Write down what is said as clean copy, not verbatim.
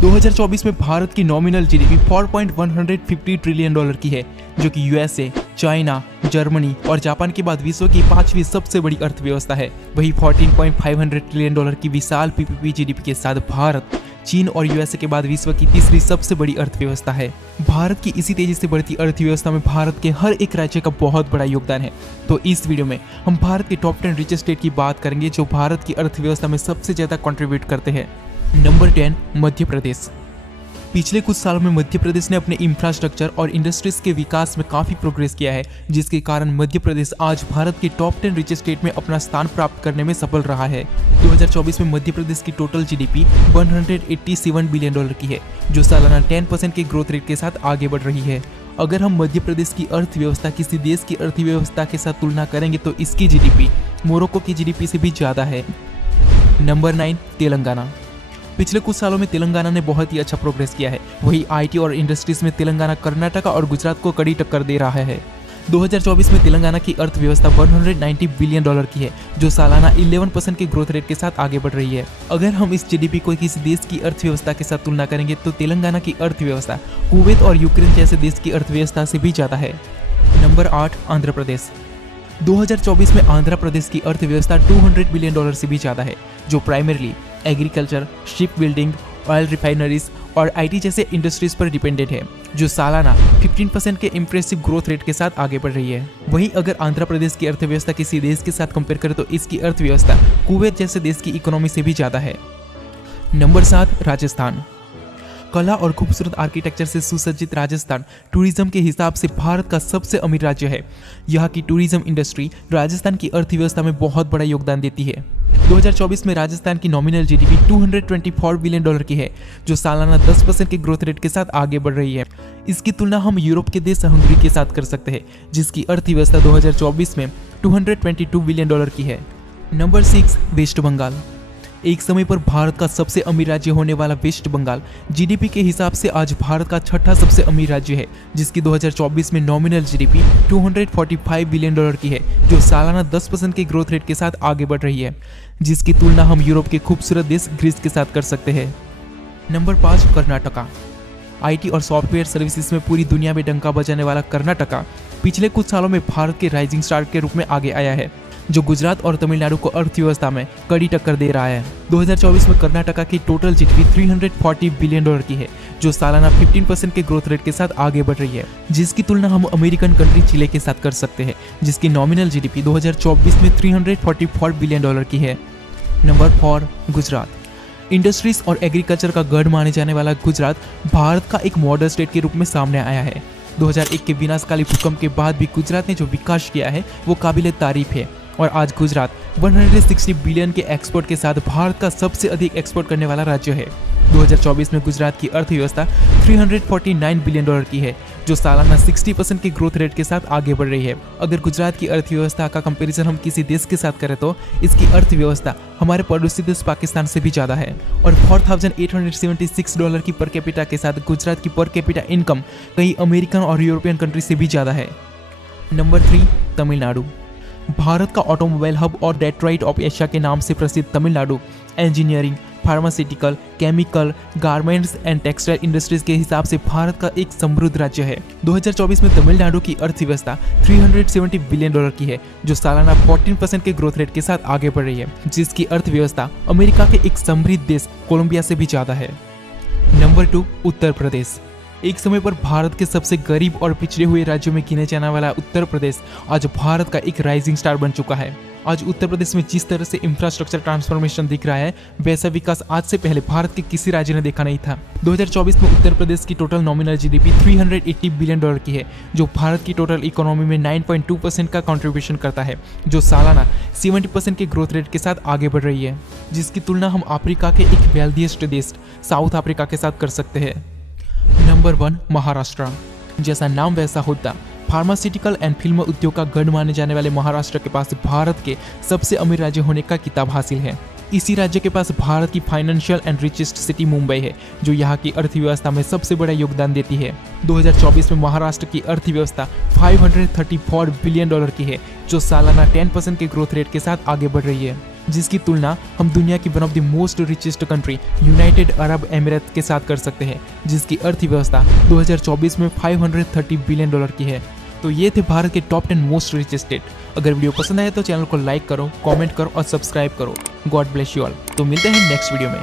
2024 में भारत की nominal GDP 4.150 trillion dollar की है, जो कि यूएसए, चाइना, जर्मनी और जापान के बाद विश्व की 5वीं सबसे बड़ी अर्थव्यवस्था है। वही 14.500 ट्रिलियन डॉलर की विशाल पीपीपी जीडीपी के साथ भारत चीन और यूएसए के बाद विश्व की तीसरी सबसे बड़ी अर्थव्यवस्था है। भारत की इसी तेजी से बढ़ती अर्थव्यवस्था में भारत के हर एक राज्य का बहुत बड़ा योगदान है। तो इस वीडियो में हम भारत के टॉप 10 रिचेस्ट स्टेट की बात करेंगे जो भारत की अर्थव्यवस्था में सबसे ज्यादा कंट्रीब्यूट करते हैं। नंबर 10, मध्य प्रदेश। पिछले कुछ सालों में मध्य प्रदेश ने अपने इंफ्रास्ट्रक्चर और इंडस्ट्रीज के विकास में काफी प्रोग्रेस किया है, जिसके कारण मध्य प्रदेश आज भारत के टॉप 10 रिचेस्ट स्टेट में अपना स्थान प्राप्त करने में सफल रहा है। 2024 में मध्य प्रदेश की टोटल जीडीपी 187 बिलियन डॉलर की है, जो सालाना 10% के ग्रोथ रेट के साथ आगे बढ़ रही है। अगर हम मध्य प्रदेश की अर्थव्यवस्था किसी देश की अर्थव्यवस्था के साथ तुलना करेंगे तो इसकी जीडीपी मोरक्को की जीडीपी से भी ज्यादा है। नंबर 9, तेलंगाना। पिछले कुछ सालों में तेलंगाना ने बहुत ही अच्छा प्रोग्रेस किया है। वही आईटी और इंडस्ट्रीज में तेलंगाना कर्नाटक और गुजरात को कड़ी टक्कर दे रहा है। 2024 में तेलंगाना की अर्थव्यवस्था 190 बिलियन डॉलर की है, जो सालाना 11% के ग्रोथ रेट के साथ आगे बढ़ रही है। अगर हम इस जीडीपी को किसी देश की अर्थव्यवस्था के साथ तुलना करेंगे तो तेलंगाना की अर्थव्यवस्था कुवैत और यूक्रेन जैसे देश की अर्थव्यवस्था से भी ज्यादा है। नंबर 8, आंध्र प्रदेश। 2024 में आंध्र प्रदेश की अर्थव्यवस्था 200 बिलियन डॉलर से भी ज्यादा है, जो primarily agriculture, ship building, oil refineries और आईटी जैसे इंडस्ट्रीज पर डिपेंडेंट है, जो सालाना 15% के इंप्रेसिव ग्रोथ रेट के साथ आगे बढ़ रही है। वहीं अगर आंध्र प्रदेश की अर्थव्यवस्था किसी देश के साथ कंपेयर करें तो इसकी अर्थव्यवस्था कुवैत जैसे देश की इकोनॉमी से भी ज्यादा है। नंबर 7, राजस्थान। कला और खूबसूरत आर्किटेक्चर से सुसज्जित राजस्थान टूरिज्म के हिसाब से भारत का सबसे अमीर राज्य है। यहाँ की टूरिज्म इंडस्ट्री राजस्थान की अर्थव्यवस्था में बहुत बड़ा योगदान देती है। 2024 में राजस्थान की नॉमिनल जीडीपी 224 बिलियन डॉलर की है, जो सालाना 10% के ग्रोथ रेट के साथ आगे बढ़ रही है। इसकी तुलना हम यूरोप के देश हंगरी के साथ कर सकते हैं, जिसकी अर्थव्यवस्था 2024 में 222 बिलियन डॉलर की है। नंबर 6, वेस्ट बंगाल। एक समय पर भारत का सबसे अमीर राज्य होने वाला वेस्ट बंगाल जीडीपी के हिसाब से आज भारत का छठा सबसे अमीर राज्य है, जिसकी 2024 में नॉमिनल जीडीपी 245 बिलियन डॉलर की है, जो सालाना 10% के ग्रोथ रेट के साथ आगे बढ़ रही है, जिसकी तुलना हम यूरोप के खूबसूरत देश ग्रीस के साथ कर सकते हैं। नंबर 5, कर्नाटका। आईटी और सॉफ्टवेयर सर्विसेज में पूरी दुनिया में डंका बजाने वाला कर्नाटका पिछले कुछ सालों में भारत के राइजिंग स्टार के रूप में आगे आया है, जो गुजरात और तमिलनाडु को अर्थव्यवस्था में कड़ी टक्कर दे रहा है। 2024 में कर्नाटका की टोटल जीडीपी 340 बिलियन डॉलर की है, जो सालाना 15% के ग्रोथ रेट के साथ आगे बढ़ रही है, जिसकी तुलना हम अमेरिकन कंट्री चिले के साथ कर सकते हैं, जिसकी नॉमिनल जीडीपी 2024 में 344 बिलियन डॉलर की है। नंबर 4, गुजरात। इंडस्ट्रीज और एग्रीकल्चर का गढ़ माने जाने वाला गुजरात भारत का एक मॉडल स्टेट के रूप में सामने आया है। 2001 के विनाशकाली भूकंप के बाद भी गुजरात ने जो विकास किया है वो काबिले तारीफ है, और आज गुजरात 160 बिलियन के एक्सपोर्ट के साथ भारत का सबसे अधिक एक्सपोर्ट करने वाला राज्य है। 2024 में गुजरात की अर्थव्यवस्था 349 बिलियन डॉलर की है, जो सालाना 60% के ग्रोथ रेट के साथ आगे बढ़ रही है। अगर गुजरात की अर्थव्यवस्था का कंपैरिजन हम किसी देश के साथ करें तो इसकी अर्थव्यवस्था हमारे पड़ोसी देश पाकिस्तान से भी ज्यादा है, और 4876 डॉलर की पर कैपिटा के साथ गुजरात की पर कैपिटा इनकम कई अमेरिकन और यूरोपियन कंट्री से भी ज्यादा है। नंबर 3, तमिलनाडु। भारत का ऑटोमोबाइल हब और डेट्रॉइट ऑफ एशिया के नाम से प्रसिद्ध Tamil Nadu engineering, pharmaceutical, chemical, garments and textile industries के हिसाब से भारत का एक समृद्ध राज्य है। 2024 में तमिलनाडु की अर्थव्यवस्था 370 बिलियन डॉलर की है, जो सालाना 14% के ग्रोथ रेट के साथ आगे बढ़ रही है, जिसकी अर्थव्यवस्था अमेरिका के एक समृद्ध देश कोलंबिया से भी ज्यादा है। नंबर 2, उत्तर प्रदेश। एक समय पर भारत के सबसे गरीब और पिछड़े हुए राज्यों में गिने जाने वाला उत्तर प्रदेश आज भारत का एक राइजिंग स्टार बन चुका है। आज उत्तर प्रदेश में जिस तरह से इंफ्रास्ट्रक्चर ट्रांसफॉर्मेशन दिख रहा है, वैसा विकास आज से पहले भारत के किसी राज्य ने देखा नहीं था। 2024 में उत्तर प्रदेश की total nominal GDP 380 billion dollar की है, जो भारत की टोटल इकोनॉमी में 9.2% का कंट्रीब्यूशन करता है, जो सालाना 70% के ग्रोथ रेट के साथ आगे बढ़ रही है, जिसकी तुलना हम अफ्रीका के एक वेल्दीएस्ट देश साउथ अफ्रीका के साथ कर सकते हैं। नंबर 1, महाराष्ट्र। जैसा नाम वैसा होता, फार्मास्यूटिकल एंड फिल्म उद्योग का गढ़ माने जाने वाले महाराष्ट्र के पास भारत के सबसे अमीर राज्य होने का किताब हासिल है। इसी राज्य के पास भारत की financial and richest city Mumbai है, जो यहाँ की अर्थव्यवस्था में सबसे बड़ा योगदान देती है। 2024 में महाराष्ट्र की अर्थव्यवस्था 534 बिलियन डॉलर की है, जो सालाना 10% के ग्रोथ रेट के साथ आगे बढ़ रही है। जिसकी तुलना हम दुनिया की one of the most richest country United Arab emirate के साथ कर सकते हैं, जिसकी अर्थव्यवस्था 2024 में $530 बिलियन की है। तो ये थे भारत के टॉप 10 मोस्ट रिचेस्ट स्टेट। अगर वीडियो पसंद आए तो चैनल को लाइक करो, कमेंट करो और सब्सक्राइब करो। God bless you all. तो मिलते हैं नेक्स्ट वीडियो में।